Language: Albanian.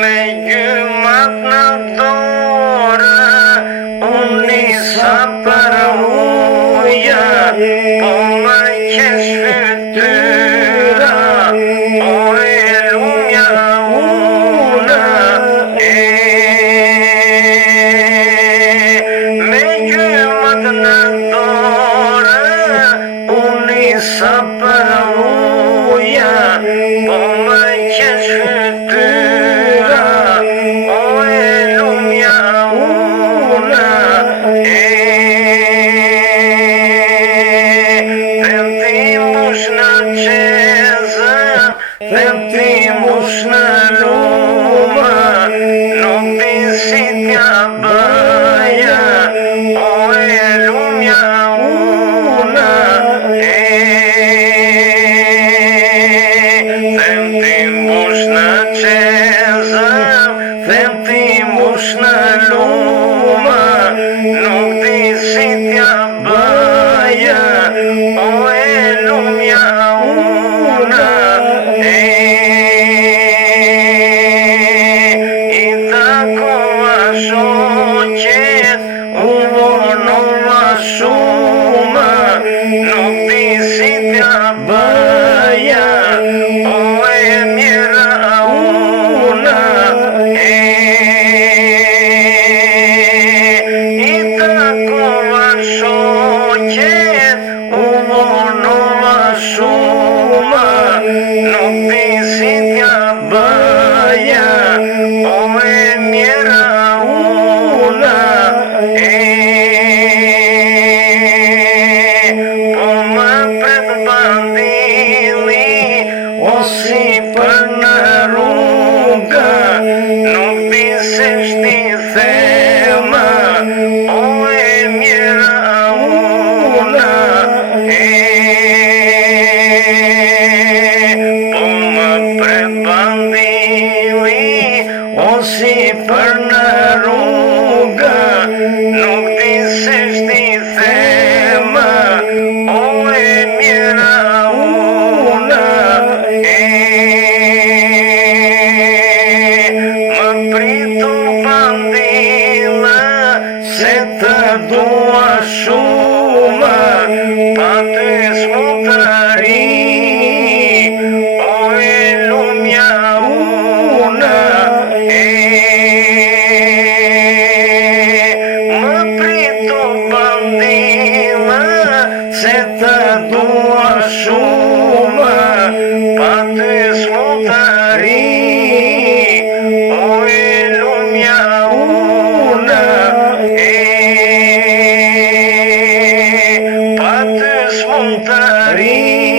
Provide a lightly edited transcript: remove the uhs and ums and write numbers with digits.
Me gjymat në dorë, unë nisa për uja, po më qesh fytyra, o e lumja unë. Me gjymat në dorë, unë nisa për uja, po më qesh fytyra, o e lumja unë. Them ti mush në qezë, them ti mush në lumë, nuk di si t'ja bëja, o e lumja unë. Them ti mush në qezë, them ti mush në lumë, nuk di si t'ja bëja, o e lumja unë. I takova shoqet, u vonova shumë, nuk di si t'ja bëja, o e mira unë. I takova shoqet, u vonova shumë, nuk di si t'ja bëja, o e mira unë. Po më pret bandili, o si për në rrugë, nuk di se shti thema, o e mira unë. Po më pret bandili, o si për në rrugë, nuk di se shti thema, o e mira unë. Më pritu bandila, se të dua shumë, pa ty s'mu të ri, o e lumja unë. Më pritu bandila, se të dua shumë, pa ty s'mu të ri, o e lumja unë. Pa ty s'mu të ri.